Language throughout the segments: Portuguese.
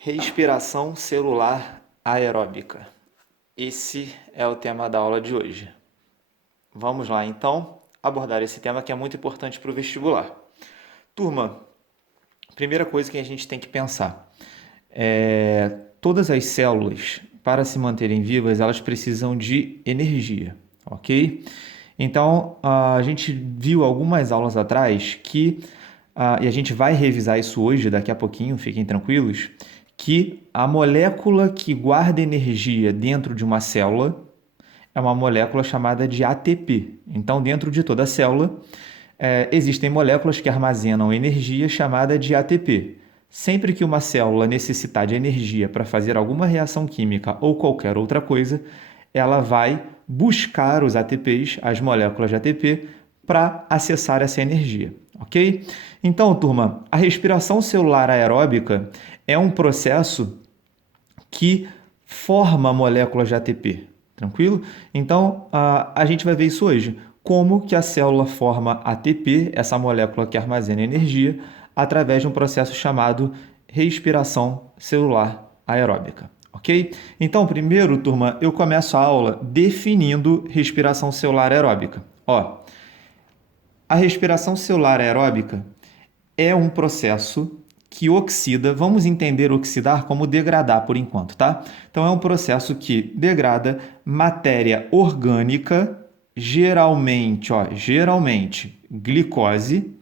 Respiração celular aeróbica. Esse é o tema da aula de hoje. Vamos lá, então, abordar esse tema que é muito importante para o vestibular. Turma, primeira coisa que a gente tem que pensar todas as células, para se manterem vivas, elas precisam de energia, ok? Então, a gente viu algumas aulas atrás e a gente vai revisar isso hoje, daqui a pouquinho, fiquem tranquilos, que a molécula que guarda energia dentro de uma célula é uma molécula chamada de ATP. Então, dentro de toda a célula, existem moléculas que armazenam energia chamada de ATP. Sempre que uma célula necessitar de energia para fazer alguma reação química ou qualquer outra coisa, ela vai buscar os ATPs, as moléculas de ATP, para acessar essa energia, ok? Então, turma, a respiração celular aeróbica é um processo que forma moléculas de ATP, tranquilo? Então, a gente vai ver isso hoje. Como que a célula forma ATP, essa molécula que armazena energia, através de um processo chamado respiração celular aeróbica, ok? Então, primeiro, turma, eu começo a aula definindo respiração celular aeróbica. A respiração celular aeróbica é um processo que oxida, vamos entender oxidar como degradar por enquanto, tá? Então é um processo que degrada matéria orgânica, geralmente glicose,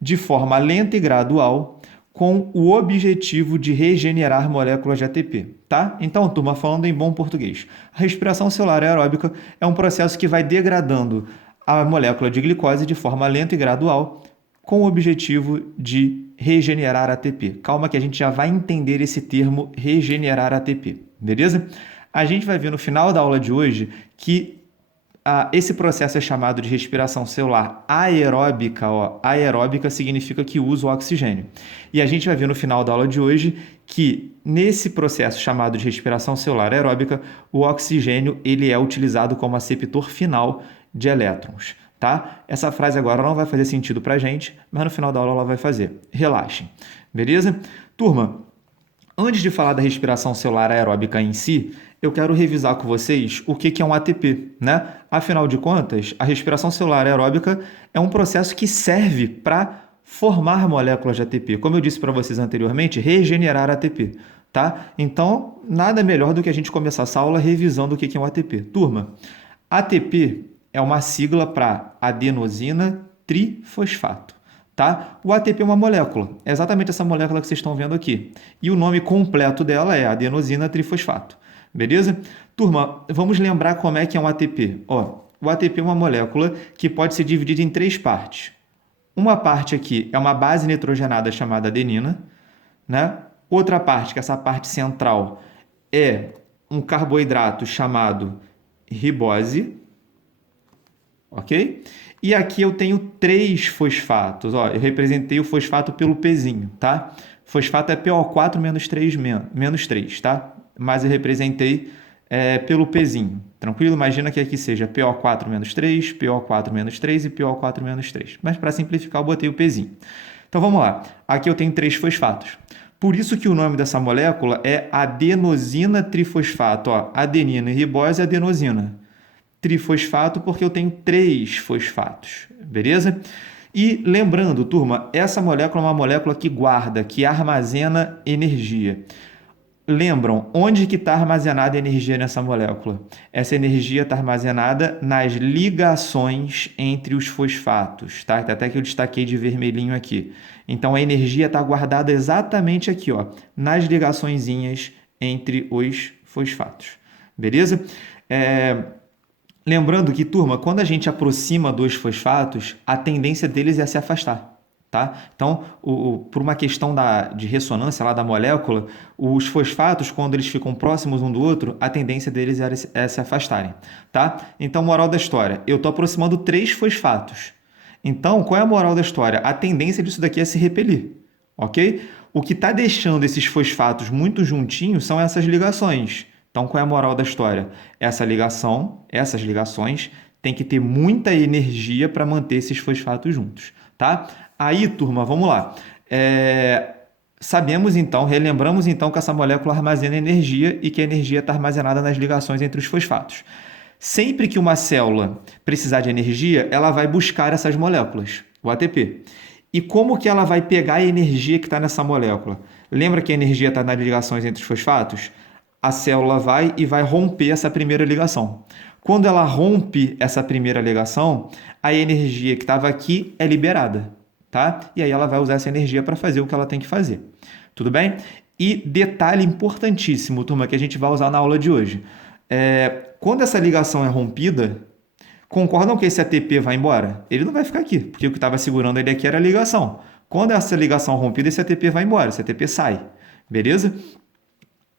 de forma lenta e gradual, com o objetivo de regenerar moléculas de ATP, tá? Então, turma, falando em bom português, a respiração celular aeróbica é um processo que vai degradando a molécula de glicose de forma lenta e gradual, com o objetivo de regenerar ATP. Calma que a gente já vai entender esse termo regenerar ATP, beleza? A gente vai ver no final da aula de hoje que esse processo é chamado de respiração celular aeróbica. Aeróbica significa que usa o oxigênio. E a gente vai ver no final da aula de hoje que nesse processo chamado de respiração celular aeróbica, o oxigênio ele é utilizado como aceptor final de elétrons. Tá? Essa frase agora não vai fazer sentido para a gente, mas no final da aula ela vai fazer. Relaxem, beleza? Turma, antes de falar da respiração celular aeróbica em si, eu quero revisar com vocês o que é um ATP, né? Afinal de contas, a respiração celular aeróbica é um processo que serve para formar moléculas de ATP. Como eu disse para vocês anteriormente, regenerar ATP, tá? Então, nada melhor do que a gente começar essa aula revisando o que é um ATP. Turma, ATP é uma sigla para adenosina trifosfato. Tá? O ATP é uma molécula, é exatamente essa molécula que vocês estão vendo aqui. E o nome completo dela é adenosina trifosfato. Beleza? Turma, vamos lembrar como é que é um ATP. O ATP é uma molécula que pode ser dividida em três partes. Uma parte aqui é uma base nitrogenada chamada adenina, né? Outra parte, que é essa parte central, é um carboidrato chamado ribose, ok? E aqui eu tenho três fosfatos. Eu representei o fosfato pelo Pzinho, tá? Fosfato é PO4 menos 3, tá? Mas eu representei pelo Pzinho, tranquilo? Imagina que aqui seja PO4 menos 3, PO4 menos 3 e PO4 menos 3. Mas para simplificar, eu botei o Pzinho. Então vamos lá. Aqui eu tenho três fosfatos. Por isso que o nome dessa molécula é adenosina trifosfato. Adenina e ribose, adenosina. Trifosfato porque eu tenho três fosfatos, beleza? E lembrando, turma, essa molécula é uma molécula que guarda, que armazena energia. Lembram onde que está armazenada a energia nessa molécula? Essa energia está armazenada nas ligações entre os fosfatos, tá? Até que eu destaquei de vermelhinho aqui. Então a energia está guardada exatamente aqui, nas ligaçõezinhas entre os fosfatos, beleza? Lembrando que, turma, quando a gente aproxima dois fosfatos, a tendência deles é se afastar, tá? Então, por uma questão de ressonância lá da molécula, os fosfatos, quando eles ficam próximos um do outro, a tendência deles é se afastarem, tá? Então, moral da história, eu estou aproximando três fosfatos. Então, qual é a moral da história? A tendência disso daqui é se repelir, ok? O que está deixando esses fosfatos muito juntinhos são essas ligações. Então, qual é a moral da história? Essas ligações têm que ter muita energia para manter esses fosfatos juntos, tá? Aí, turma, vamos lá. sabemos então, relembramos então que essa molécula armazena energia e que a energia está armazenada nas ligações entre os fosfatos. Sempre que uma célula precisar de energia, ela vai buscar essas moléculas, o ATP. E como que ela vai pegar a energia que está nessa molécula? Lembra que a energia está nas ligações entre os fosfatos? A célula vai e vai romper essa primeira ligação. Quando ela rompe essa primeira ligação, a energia que estava aqui é liberada, tá? E aí ela vai usar essa energia para fazer o que ela tem que fazer. Tudo bem? E detalhe importantíssimo, turma, que a gente vai usar na aula de hoje. Quando essa ligação é rompida, concordam que esse ATP vai embora? Ele não vai ficar aqui, porque o que estava segurando ele aqui era a ligação. Quando essa ligação é rompida, esse ATP vai embora, esse ATP sai. Beleza?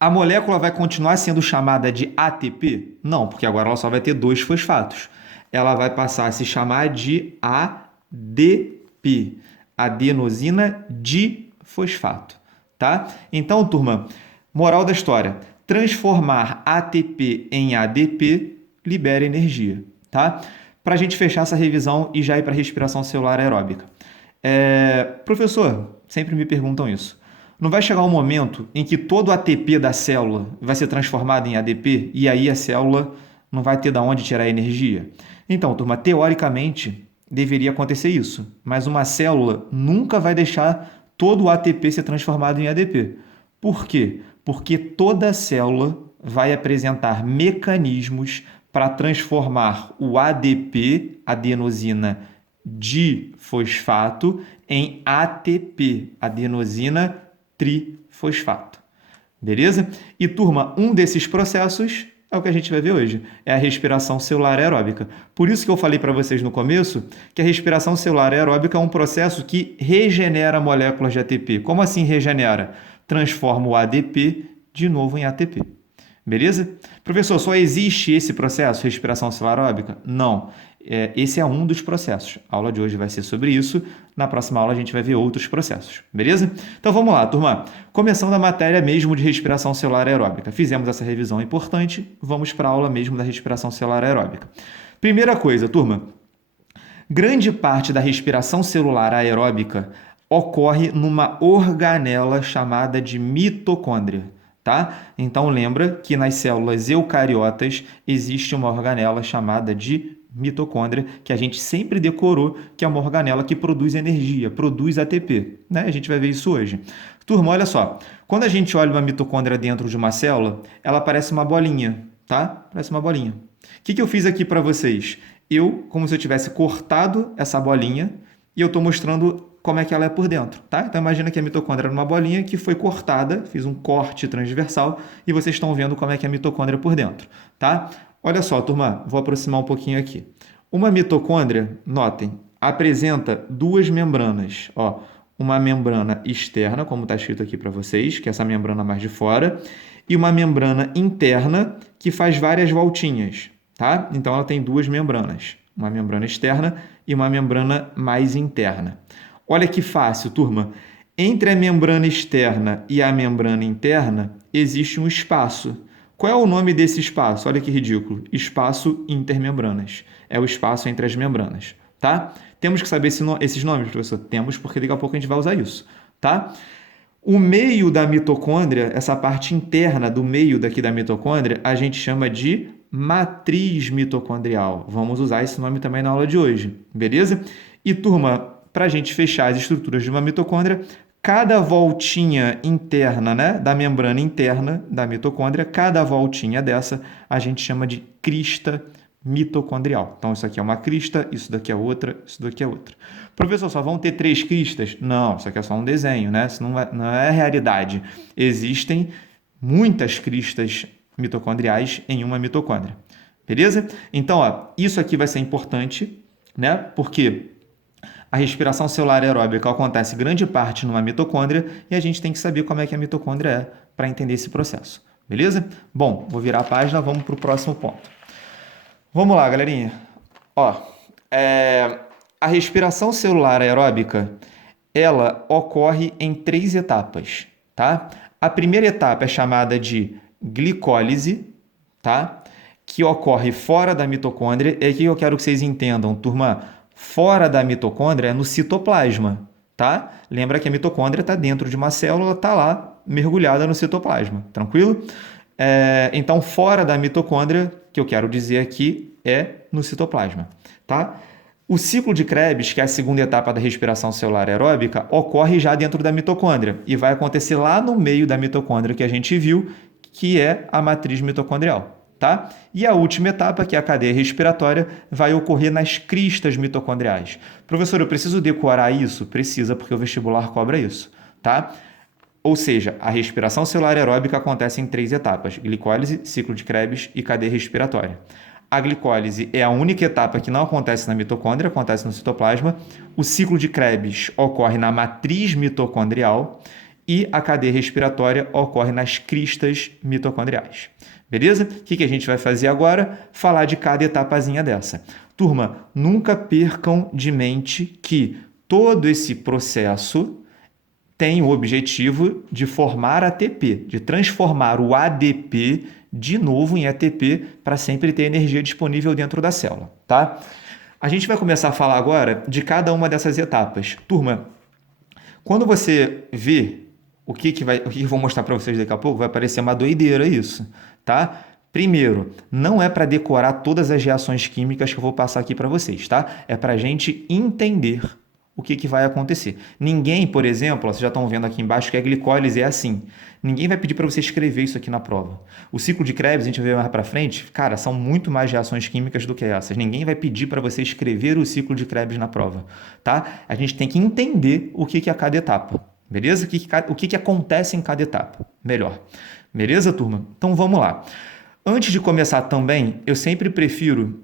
A molécula vai continuar sendo chamada de ATP? Não, porque agora ela só vai ter dois fosfatos. Ela vai passar a se chamar de ADP, adenosina difosfato, tá? Então, turma, moral da história: transformar ATP em ADP libera energia, tá? Para a gente fechar essa revisão e já ir para a respiração celular aeróbica. Professor, sempre me perguntam isso. Não vai chegar um momento em que todo o ATP da célula vai ser transformado em ADP e aí a célula não vai ter de onde tirar energia? Então, turma, teoricamente deveria acontecer isso, mas uma célula nunca vai deixar todo o ATP ser transformado em ADP. Por quê? Porque toda célula vai apresentar mecanismos para transformar o ADP, adenosina difosfato, em ATP, adenosina trifosfato. Beleza? E, turma, um desses processos é o que a gente vai ver hoje, é a respiração celular aeróbica. Por isso que eu falei para vocês no começo que a respiração celular aeróbica é um processo que regenera moléculas de ATP. Como assim regenera? Transforma o ADP de novo em ATP. Beleza? Professor, só existe esse processo, respiração celular aeróbica? Não. Esse é um dos processos. A aula de hoje vai ser sobre isso. Na próxima aula a gente vai ver outros processos. Beleza? Então vamos lá, turma. Começando a matéria mesmo de respiração celular aeróbica. Fizemos essa revisão importante. Vamos para a aula mesmo da respiração celular aeróbica. Primeira coisa, turma. Grande parte da respiração celular aeróbica ocorre numa organela chamada de mitocôndria. Tá? Então lembra que nas células eucariotas existe uma organela chamada de mitocôndria, que a gente sempre decorou que é uma organela que produz energia, produz ATP. Né? A gente vai ver isso hoje. Turma, olha só. Quando a gente olha uma mitocôndria dentro de uma célula, ela parece uma bolinha, tá? Parece uma bolinha. O que eu fiz aqui para vocês? Como se eu tivesse cortado essa bolinha e eu estou mostrando como é que ela é por dentro, tá? Então imagina que a mitocôndria era uma bolinha que foi cortada, fiz um corte transversal e vocês estão vendo como é que é a mitocôndria por dentro, tá? Olha só, turma, vou aproximar um pouquinho aqui. Uma mitocôndria, notem, apresenta duas membranas, ó, uma membrana externa, como está escrito aqui para vocês, que é essa membrana mais de fora, e uma membrana interna que faz várias voltinhas, tá? Então ela tem duas membranas, uma membrana externa e uma membrana mais interna. Olha que fácil, turma. Entre a membrana externa e a membrana interna existe um espaço. Qual é o nome desse espaço? Olha que ridículo. Espaço intermembranas. É o espaço entre as membranas, tá? Temos que saber esses nomes, professor? Temos, porque daqui a pouco a gente vai usar isso, tá? O meio da mitocôndria, essa parte interna do meio daqui da mitocôndria, a gente chama de matriz mitocondrial. Vamos usar esse nome também na aula de hoje, beleza? E, turma, para a gente fechar as estruturas de uma mitocôndria, cada voltinha interna, né, da membrana interna da mitocôndria, cada voltinha dessa a gente chama de crista mitocondrial. Então, isso aqui é uma crista, isso daqui é outra, isso daqui é outra. Professor, só vão ter 3 cristas? Não, isso aqui é só um desenho, né? Isso não é realidade. Existem muitas cristas mitocondriais em uma mitocôndria. Beleza? Então, ó, isso aqui vai ser importante, né? Porque a respiração celular aeróbica acontece grande parte numa mitocôndria e a gente tem que saber como é que a mitocôndria é para entender esse processo. Beleza? Bom, vou virar a página, vamos para o próximo ponto. Vamos lá, galerinha. Ó, a respiração celular aeróbica, ela ocorre em 3 etapas, tá? A primeira etapa é chamada de glicólise, tá? Que ocorre fora da mitocôndria. É aqui que eu quero que vocês entendam, turma. Fora da mitocôndria é no citoplasma, tá? Lembra que a mitocôndria está dentro de uma célula, está lá mergulhada no citoplasma, tranquilo? Então, fora da mitocôndria, que eu quero dizer aqui, é no citoplasma, tá? O ciclo de Krebs, que é a segunda etapa da respiração celular aeróbica, ocorre já dentro da mitocôndria e vai acontecer lá no meio da mitocôndria que a gente viu, que é a matriz mitocondrial, tá? E a última etapa, que é a cadeia respiratória, vai ocorrer nas cristas mitocondriais. Professor, eu preciso decorar isso? Precisa, porque o vestibular cobra isso, tá? Ou seja, a respiração celular aeróbica acontece em 3 etapas: glicólise, ciclo de Krebs e cadeia respiratória. A glicólise é a única etapa que não acontece na mitocôndria, acontece no citoplasma. O ciclo de Krebs ocorre na matriz mitocondrial e a cadeia respiratória ocorre nas cristas mitocondriais. Beleza? O que a gente vai fazer agora? Falar de cada etapazinha dessa. Turma, nunca percam de mente que todo esse processo tem o objetivo de formar ATP, de transformar o ADP de novo em ATP para sempre ter energia disponível dentro da célula, tá? A gente vai começar a falar agora de cada uma dessas etapas. Turma, quando você vê o que eu vou mostrar para vocês daqui a pouco, vai parecer uma doideira isso, tá? Primeiro, não é para decorar todas as reações químicas que eu vou passar aqui para vocês, tá? É para a gente entender o que vai acontecer. Ninguém, por exemplo, vocês já estão vendo aqui embaixo que a glicólise é assim. Ninguém vai pedir para você escrever isso aqui na prova. O ciclo de Krebs, a gente vai ver mais para frente, cara, são muito mais reações químicas do que essas. Ninguém vai pedir para você escrever o ciclo de Krebs na prova, tá? A gente tem que entender o que é cada etapa, beleza? O que acontece em cada etapa, melhor. Beleza, turma? Então vamos lá. Antes de começar também, eu sempre prefiro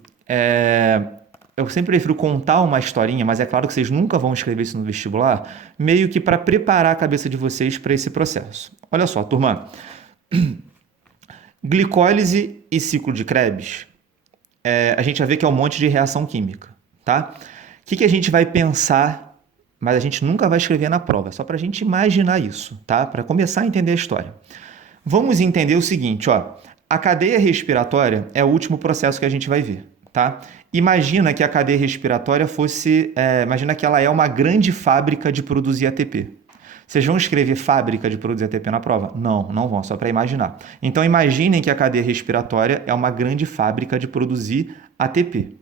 contar uma historinha, mas é claro que vocês nunca vão escrever isso no vestibular, meio que para preparar a cabeça de vocês para esse processo. Olha só, turma. Glicólise e ciclo de Krebs, a gente vai ver que é um monte de reação química, tá? O que a gente vai pensar, mas a gente nunca vai escrever na prova, só para a gente imaginar isso, tá? Para começar a entender a história. Vamos entender o seguinte, ó. A cadeia respiratória é o último processo que a gente vai ver, tá? Imagina que a cadeia respiratória imagina que ela é uma grande fábrica de produzir ATP. Vocês vão escrever fábrica de produzir ATP na prova? Não, não vão, só para imaginar. Então, imaginem que a cadeia respiratória é uma grande fábrica de produzir ATP.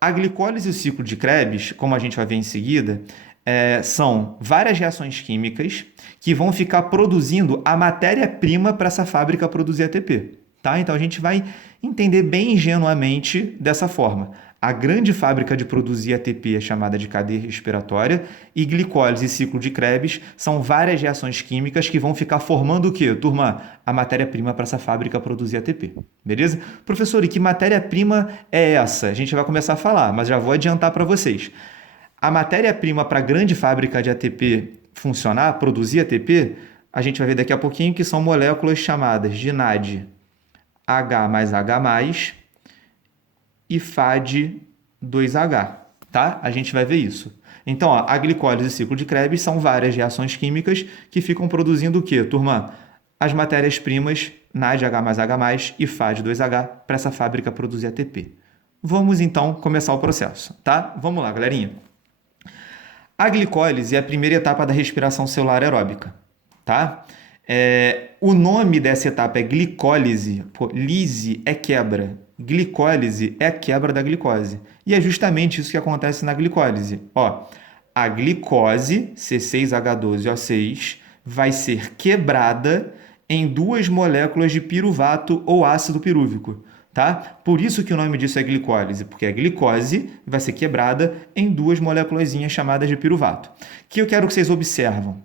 A glicólise e o ciclo de Krebs, como a gente vai ver em seguida, são várias reações químicas que vão ficar produzindo a matéria-prima para essa fábrica produzir ATP. Tá? Então, a gente vai entender bem ingenuamente dessa forma. A grande fábrica de produzir ATP é chamada de cadeia respiratória e glicólise e ciclo de Krebs são várias reações químicas que vão ficar formando o quê, turma? A matéria-prima para essa fábrica produzir ATP. Beleza? Professor, e que matéria-prima é essa? A gente vai começar a falar, mas já vou adiantar para vocês. A matéria-prima para a grande fábrica de ATP funcionar, produzir ATP, a gente vai ver daqui a pouquinho que são moléculas chamadas de NAD H mais H+, e FAD2H, tá? A gente vai ver isso. Então, ó, a glicólise e o ciclo de Krebs são várias reações químicas que ficam produzindo o quê, turma? As matérias-primas NAD H mais H+, e FAD2H para essa fábrica produzir ATP. Vamos, então, começar o processo, tá? Vamos lá, galerinha. A glicólise é a primeira etapa da respiração celular aeróbica, tá? O nome dessa etapa é glicólise. Lise é quebra. Glicólise é a quebra da glicose. E é justamente isso que acontece na glicólise. Ó, a glicose, C6H12O6, vai ser quebrada em 2 moléculas de piruvato ou ácido pirúvico. Tá? Por isso que o nome disso é glicólise, porque a glicose vai ser quebrada em 2 moléculazinhas chamadas de piruvato. O que eu quero que vocês observam?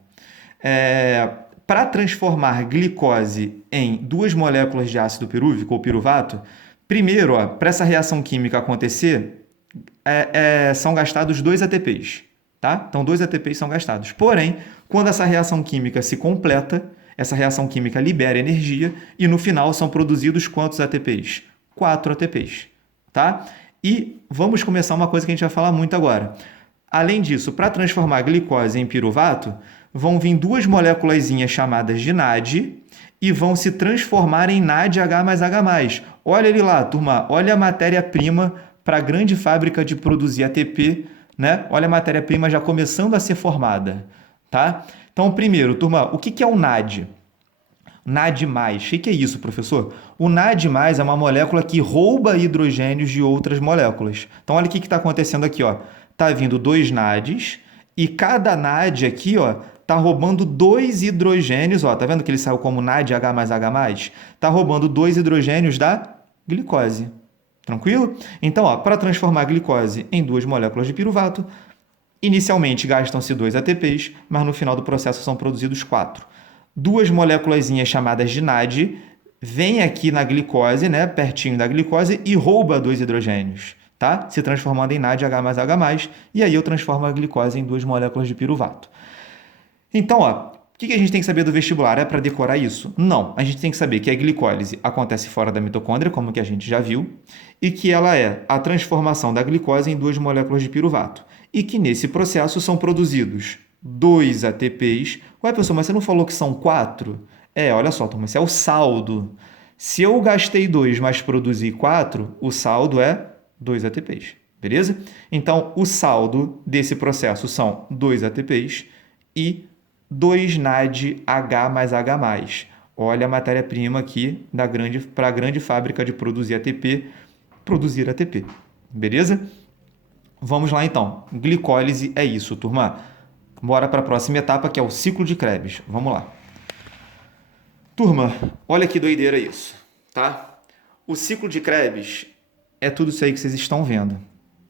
Para transformar glicose em 2 moléculas de ácido pirúvico ou piruvato, primeiro, para essa reação química acontecer, são gastados 2 ATPs. Tá? Então, 2 ATPs são gastados. Porém, quando essa reação química se completa, essa reação química libera energia e no final são produzidos quantos ATPs? 4 ATPs. Tá? E vamos começar uma coisa que a gente vai falar muito agora. Além disso, para transformar a glicose em piruvato, vão vir 2 moléculazinhas chamadas de NAD e vão se transformar em NAD H mais H+. Olha ele lá, turma, olha a matéria-prima para a grande fábrica de produzir ATP né? Olha a matéria-prima já começando a ser formada, tá? Então, primeiro, turma, o que é o NAD? NAD+. O que é isso, professor? O NAD+, é uma molécula que rouba hidrogênios de outras moléculas. Então, olha o que está acontecendo aqui, ó. Tá vindo 2 NADs e cada NAD aqui, ó, tá roubando 2 hidrogênios, ó. Tá vendo que ele saiu como NAD H mais H+? Tá roubando 2 hidrogênios da glicose. Tranquilo? Então, ó, para transformar a glicose em 2 moléculas de piruvato, inicialmente gastam-se 2 ATPs, mas no final do processo são produzidos 4. 2 moléculazinhas chamadas de NAD vêm aqui na glicose, né, pertinho da glicose, e rouba 2 hidrogênios, tá? Se transformando em NAD H mais H+, e aí eu transformo a glicose em 2 moléculas de piruvato. Então, ó, o que a gente tem que saber do vestibular? É para decorar isso? Não. A gente tem que saber que a glicólise acontece fora da mitocôndria, como que a gente já viu, e que ela é a transformação da glicose em 2 moléculas de piruvato. E que nesse processo são produzidos 2 ATPs. Ué, professor, mas você não falou que são 4? Olha só, turma, esse é o saldo. Se eu gastei 2, mas produzi 4, o saldo é 2 ATPs, beleza? Então, o saldo desse processo são 2 ATPs e 2 NAD H mais H+. Olha a matéria-prima aqui para a grande fábrica de produzir ATP, beleza? Vamos lá então. Glicólise é isso, turma. Bora para a próxima etapa, que é o ciclo de Krebs. Vamos lá. Turma, olha que doideira isso, tá? O ciclo de Krebs é tudo isso aí que vocês estão vendo.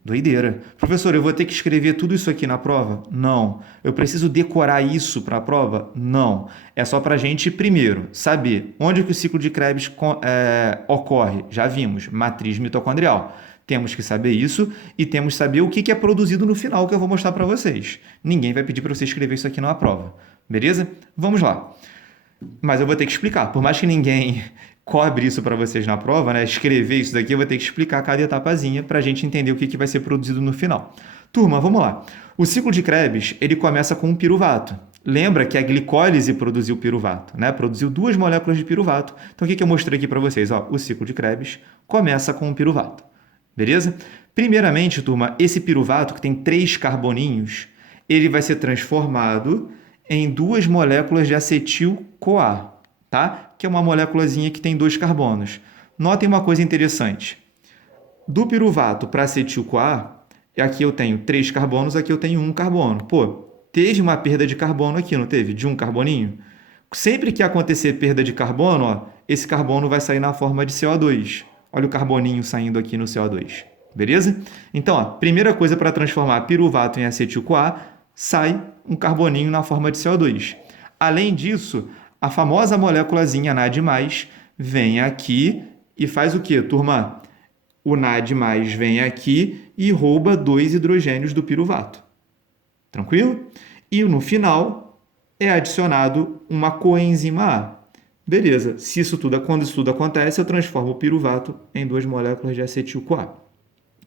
Doideira. Professor, eu vou ter que escrever tudo isso aqui na prova? Não. Eu preciso decorar isso para a prova? Não. É só para a gente, primeiro, saber onde que o ciclo de Krebs ocorre. Já vimos, matriz mitocondrial. Temos que saber isso e temos que saber o que é produzido no final, que eu vou mostrar para vocês. Ninguém vai pedir para você escrever isso aqui na prova. Beleza? Vamos lá. Mas eu vou ter que explicar. Por mais que ninguém cobre isso para vocês na prova, né? Escrever isso daqui, eu vou ter que explicar cada etapazinha para a gente entender o que vai ser produzido no final. Turma, vamos lá. O ciclo de Krebs, ele começa com um piruvato. Lembra que a glicólise produziu piruvato, né? Produziu 2 moléculas de piruvato. Então, o que eu mostrei aqui para vocês? Ó, o ciclo de Krebs começa com um piruvato. Beleza? Primeiramente, turma, esse piruvato, que tem 3 carboninhos, ele vai ser transformado em 2 moléculas de acetil-CoA, tá? Que é uma moléculazinha que tem 2 carbonos. Notem uma coisa interessante. Do piruvato para acetil-CoA, aqui eu tenho 3 carbonos, aqui eu tenho 1 carbono. Pô, teve uma perda de carbono aqui, não teve? De 1 carboninho? Sempre que acontecer perda de carbono, ó, esse carbono vai sair na forma de CO2. Olha o carboninho saindo aqui no CO2. Beleza? Então, ó, primeira coisa para transformar piruvato em acetil-CoA, sai um carboninho na forma de CO2. Além disso, a famosa moléculazinha NAD+, vem aqui e faz o quê, turma? O NAD+, vem aqui e rouba 2 hidrogênios do piruvato. Tranquilo? E no final é adicionado uma coenzima A. Beleza, quando isso tudo acontece, eu transformo o piruvato em 2 moléculas de acetil-CoA.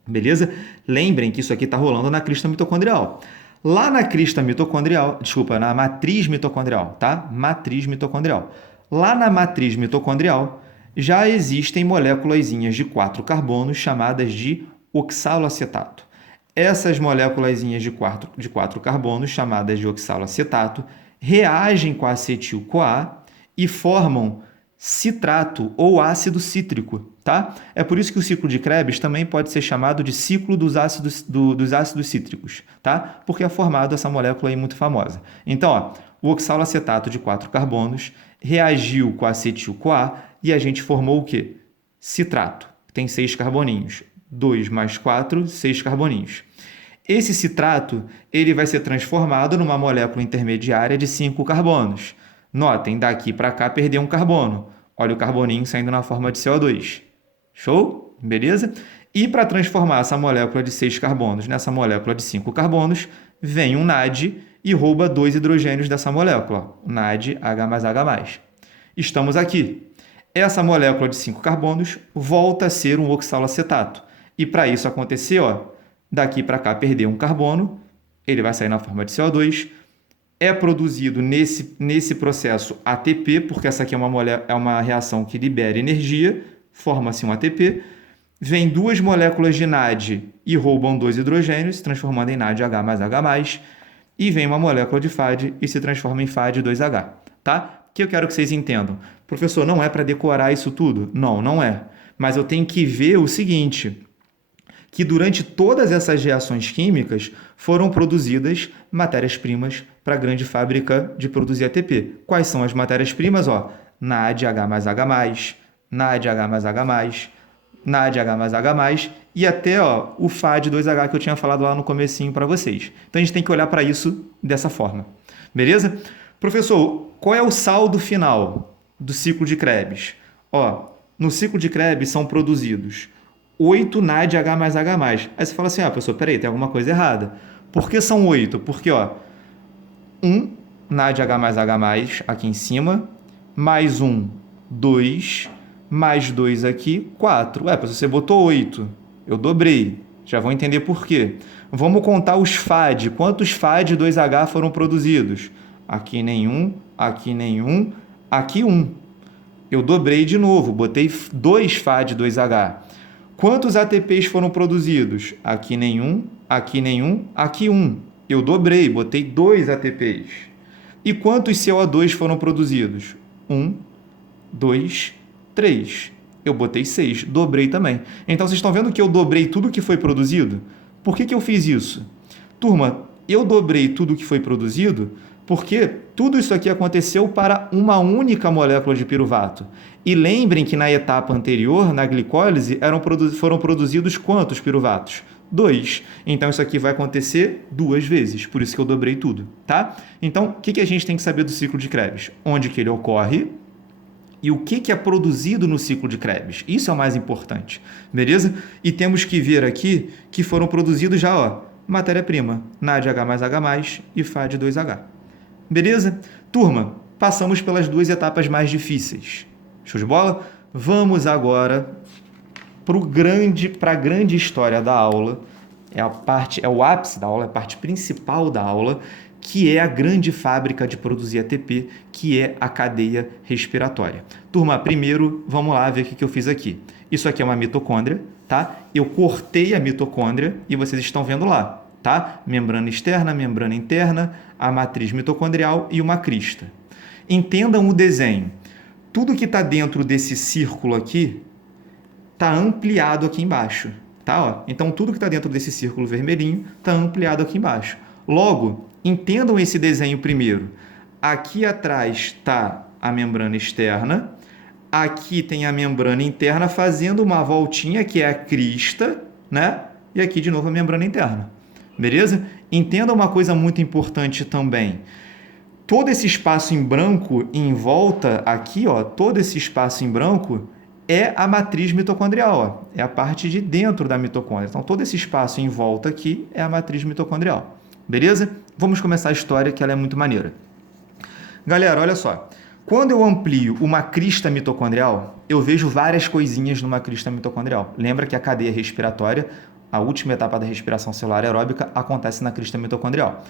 Beleza? Lembrem que isso aqui está rolando na crista mitocondrial. Lá na crista mitocondrial, na matriz mitocondrial, tá? Matriz mitocondrial. Lá na matriz mitocondrial já existem moléculazinhas de 4 carbonos chamadas de oxaloacetato. Essas moléculazinhas de 4 carbonos chamadas de oxaloacetato reagem com a acetil-CoA e formam citrato ou ácido cítrico, tá? É por isso que o ciclo de Krebs também pode ser chamado de ciclo dos ácidos cítricos, tá? Porque é formado essa molécula aí muito famosa. Então, ó, o oxaloacetato de 4 carbonos reagiu com a acetil-CoA e a gente formou o quê? Citrato, tem 6 carboninhos. 2 mais 4, 6 carboninhos. Esse citrato ele vai ser transformado numa molécula intermediária de 5 carbonos. Notem, daqui para cá perdeu um carbono. Olha o carboninho saindo na forma de CO2. Show? Beleza? E para transformar essa molécula de 6 carbonos nessa molécula de 5 carbonos, vem um NAD e rouba 2 hidrogênios dessa molécula. O NAD H mais H+. Estamos aqui. Essa molécula de 5 carbonos volta a ser um oxaloacetato. E para isso acontecer, ó, daqui para cá perder um carbono, ele vai sair na forma de CO2. É produzido nesse processo ATP, porque essa aqui é uma reação que libera energia, forma-se um ATP. Vem duas moléculas de NAD e roubam dois hidrogênios, se transformando em NADH mais H+, e vem uma molécula de FAD e se transforma em FAD2H, tá? O que eu quero que vocês entendam? Professor, não é para decorar isso tudo? Não, não é. Mas eu tenho que ver o seguinte, que durante todas essas reações químicas foram produzidas matérias-primas para a grande fábrica de produzir ATP. Quais são as matérias-primas? NADH mais H+, NADH mais H+, NADH mais H+, e até o FAD2H que eu tinha falado lá no comecinho para vocês. Então a gente tem que olhar para isso dessa forma. Beleza? Professor, qual é o saldo final do ciclo de Krebs? No ciclo de Krebs são produzidos 8 NADH mais H+. Aí você fala assim, professor, peraí, tem alguma coisa errada. Por que são 8? Porque, 1 NADH mais H+, aqui em cima, mais 1, 2, mais 2 aqui, 4. Professor, você botou 8. Eu dobrei. Já vão entender por quê. Vamos contar os FAD. Quantos FAD2H foram produzidos? Aqui nenhum, aqui nenhum, aqui 1. Eu dobrei de novo, botei 2 FAD2H. Quantos ATPs foram produzidos? Aqui nenhum, aqui nenhum, aqui 1. Eu dobrei, botei 2 ATPs. E quantos CO2 foram produzidos? 1, 2, 3. Eu botei 6, dobrei também. Então, vocês estão vendo que eu dobrei tudo que foi produzido? Por que eu fiz isso? Turma, eu dobrei tudo que foi produzido porque tudo isso aqui aconteceu para uma única molécula de piruvato. E lembrem que na etapa anterior, na glicólise, foram produzidos quantos piruvatos? 2. Então, isso aqui vai acontecer 2 vezes, por isso que eu dobrei tudo, tá? Então, o que a gente tem que saber do ciclo de Krebs? Onde que ele ocorre e o que é produzido no ciclo de Krebs. Isso é o mais importante, beleza? E temos que ver aqui que foram produzidos já, matéria-prima, NADH mais H+, e FAD2H. Beleza? Turma, passamos pelas 2 etapas mais difíceis. Show de bola? Vamos agora para a grande história da aula. É o ápice da aula, é a parte principal da aula, que é a grande fábrica de produzir ATP, que é a cadeia respiratória. Turma, primeiro, vamos lá ver o que eu fiz aqui. Isso aqui é uma mitocôndria, tá? Eu cortei a mitocôndria e vocês estão vendo lá, tá? Membrana externa, membrana interna, a matriz mitocondrial e uma crista. Entendam o desenho. Tudo que está dentro desse círculo aqui está ampliado aqui embaixo, tá? Então, tudo que está dentro desse círculo vermelhinho está ampliado aqui embaixo. Logo, entendam esse desenho primeiro. Aqui atrás está a membrana externa, aqui tem a membrana interna fazendo uma voltinha, que é a crista, né? E aqui de novo a membrana interna. Beleza? Entenda uma coisa muito importante também. Todo esse espaço em branco em volta aqui, todo esse espaço em branco é a matriz mitocondrial, é a parte de dentro da mitocôndria. Então, todo esse espaço em volta aqui é a matriz mitocondrial. Beleza? Vamos começar a história, que ela é muito maneira. Galera, olha só. Quando eu amplio uma crista mitocondrial, eu vejo várias coisinhas numa crista mitocondrial. Lembra que a cadeia respiratória, a última etapa da respiração celular aeróbica, acontece na crista mitocondrial.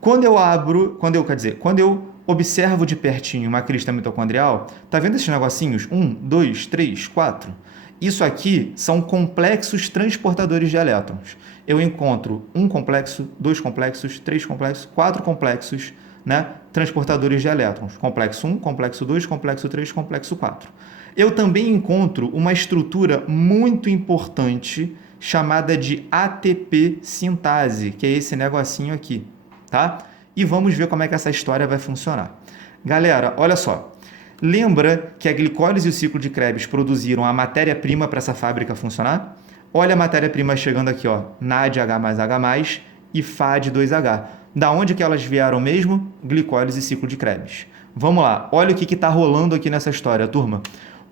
Quando eu observo de pertinho uma crista mitocondrial, tá vendo esses negocinhos? 1, 2, 3, 4. Isso aqui são complexos transportadores de elétrons. Eu encontro 1 complexo, 2 complexos, 3 complexos, 4 complexos, né, transportadores de elétrons. Complexo 1, complexo 2, complexo 3, complexo 4. Eu também encontro uma estrutura muito importante chamada de ATP sintase, que é esse negocinho aqui, tá? E vamos ver como é que essa história vai funcionar. Galera, olha só. Lembra que a glicólise e o ciclo de Krebs produziram a matéria-prima para essa fábrica funcionar? Olha a matéria-prima chegando aqui, NADH mais H+, e FAD2H. Da onde que elas vieram mesmo? Glicólise e ciclo de Krebs. Vamos lá, olha o que está rolando aqui nessa história, turma.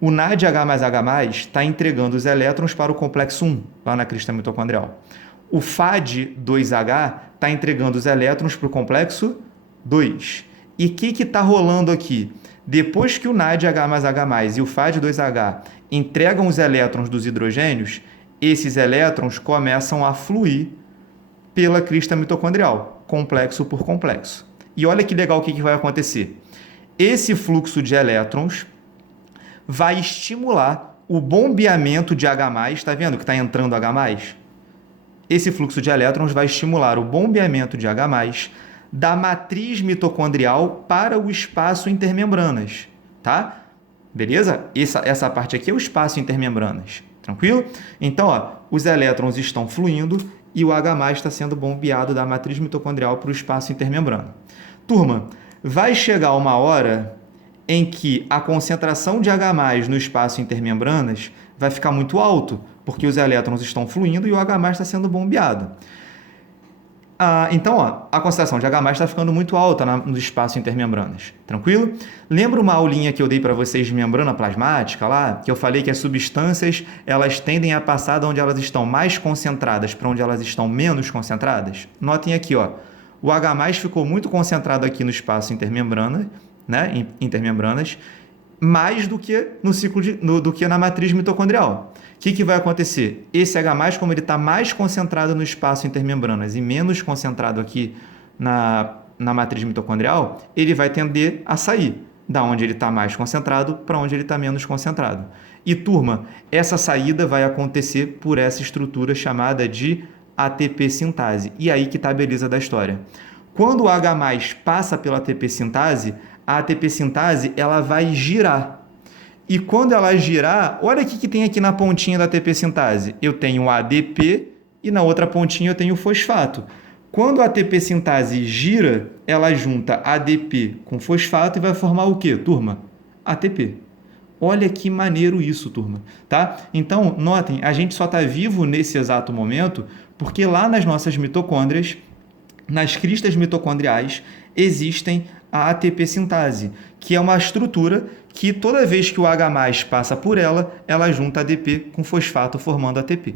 O NADH mais H+, está entregando os elétrons para o complexo 1, lá na crista mitocondrial. O FAD2H está entregando os elétrons para o complexo 2. E o que está rolando aqui? Depois que o NADH mais H+, e o FAD2H entregam os elétrons dos hidrogênios, esses elétrons começam a fluir pela crista mitocondrial, complexo por complexo. E olha que legal o que vai acontecer. Esse fluxo de elétrons vai estimular o bombeamento de H+, está vendo que está entrando H+? Esse fluxo de elétrons vai estimular o bombeamento de H+, da matriz mitocondrial para o espaço intermembranas, tá? Beleza? Essa parte aqui é o espaço intermembranas, tranquilo? Então, ó, os elétrons estão fluindo e o H+ está sendo bombeado da matriz mitocondrial para o espaço intermembrana. Turma, vai chegar uma hora em que a concentração de H+ no espaço intermembranas vai ficar muito alto, porque os elétrons estão fluindo e o H+ está sendo bombeado. Então, ó, a concentração de H+ está ficando muito alta no espaço intermembranas, tranquilo? Lembra uma aulinha que eu dei para vocês de membrana plasmática lá? Que eu falei que as substâncias, elas tendem a passar de onde elas estão mais concentradas para onde elas estão menos concentradas? Notem aqui, ó, o H+ ficou muito concentrado aqui no espaço intermembrana, né, intermembranas, mais do que no ciclo do que na matriz mitocondrial. O que vai acontecer? Esse H+, como ele está mais concentrado no espaço intermembranas e menos concentrado aqui na matriz mitocondrial, ele vai tender a sair da onde ele está mais concentrado para onde ele está menos concentrado. E, turma, essa saída vai acontecer por essa estrutura chamada de ATP sintase. E aí que está a beleza da história. Quando o H+ passa pela ATP sintase, a ATP sintase ela vai girar. E quando ela girar, olha o que tem aqui na pontinha da ATP sintase. Eu tenho ADP e na outra pontinha eu tenho fosfato. Quando a ATP sintase gira, ela junta ADP com fosfato e vai formar o quê, turma? ATP. Olha que maneiro isso, turma. Tá? Então, notem, a gente só está vivo nesse exato momento porque lá nas nossas mitocôndrias, nas cristas mitocondriais, existem a ATP sintase, que é uma estrutura que toda vez que o H+ passa por ela, ela junta ADP com fosfato formando ATP,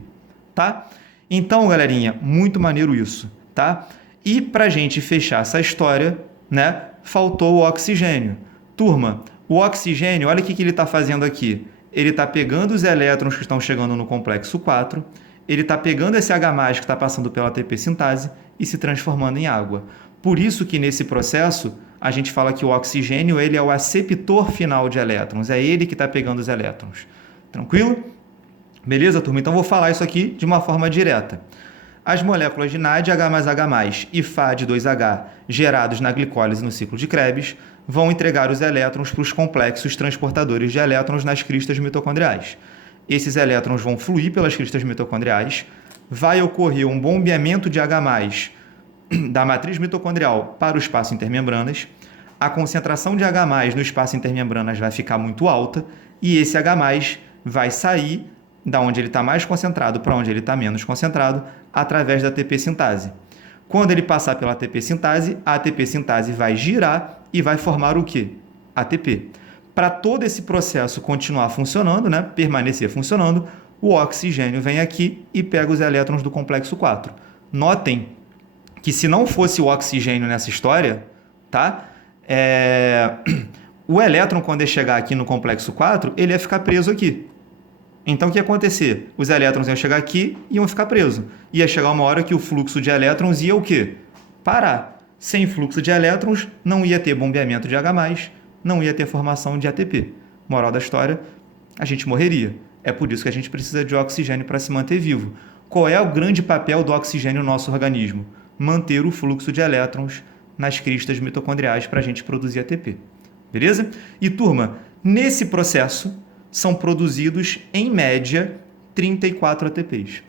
tá? Então, galerinha, muito maneiro isso, tá? E para a gente fechar essa história, né, faltou o oxigênio. Turma, o oxigênio, olha o que ele está fazendo aqui. Ele está pegando os elétrons que estão chegando no complexo 4, ele está pegando esse H+ que está passando pela ATP sintase e se transformando em água. Por isso que nesse processo a gente fala que o oxigênio ele é o aceptor final de elétrons, é ele que está pegando os elétrons. Tranquilo? Beleza, turma? Então vou falar isso aqui de uma forma direta. As moléculas de NAD, H+H+, e FAD2H gerados na glicólise no ciclo de Krebs vão entregar os elétrons para os complexos transportadores de elétrons nas cristas mitocondriais. Esses elétrons vão fluir pelas cristas mitocondriais, vai ocorrer um bombeamento de H+ da matriz mitocondrial para o espaço intermembranas, a concentração de H+ no espaço intermembranas vai ficar muito alta e esse H+ vai sair da onde ele está mais concentrado para onde ele está menos concentrado através da ATP sintase. Quando ele passar pela ATP sintase, a ATP sintase vai girar e vai formar o quê? ATP. Para todo esse processo continuar funcionando, né, permanecer funcionando, o oxigênio vem aqui e pega os elétrons do complexo 4. Notem que se não fosse o oxigênio nessa história, tá? O elétron, quando ele chegar aqui no complexo 4, ele ia ficar preso aqui. Então, o que ia acontecer? Os elétrons iam chegar aqui e iam ficar presos. Ia chegar uma hora que o fluxo de elétrons ia o quê? Parar. Sem fluxo de elétrons, não ia ter bombeamento de H+, não ia ter formação de ATP. Moral da história, a gente morreria. É por isso que a gente precisa de oxigênio para se manter vivo. Qual é o grande papel do oxigênio no nosso organismo? Manter o fluxo de elétrons nas cristas mitocondriais para a gente produzir ATP. Beleza? E, turma, nesse processo são produzidos, em média, 34 ATPs.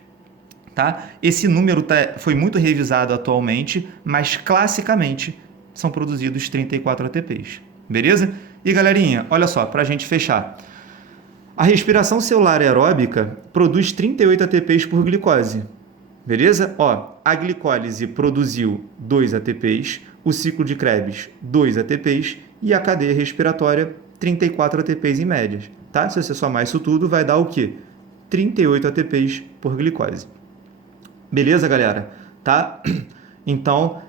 Tá? Esse número foi muito revisado atualmente, mas classicamente são produzidos 34 ATPs. Beleza? E, galerinha, olha só, para a gente fechar. A respiração celular aeróbica produz 38 ATPs por glicose. Beleza? Ó, a glicólise produziu 2 ATPs, o ciclo de Krebs 2 ATPs e a cadeia respiratória 34 ATPs em média. Tá? Se você somar isso tudo, vai dar o quê? 38 ATPs por glicose. Beleza, galera? Tá? Então,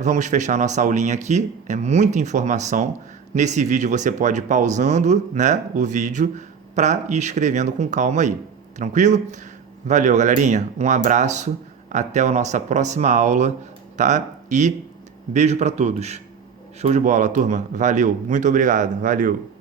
vamos fechar nossa aulinha aqui. É muita informação. Nesse vídeo você pode ir pausando, né, o vídeo para ir escrevendo com calma aí. Tranquilo? Valeu, galerinha. Um abraço. Até a nossa próxima aula, tá? E beijo para todos. Show de bola, turma. Valeu. Muito obrigado. Valeu.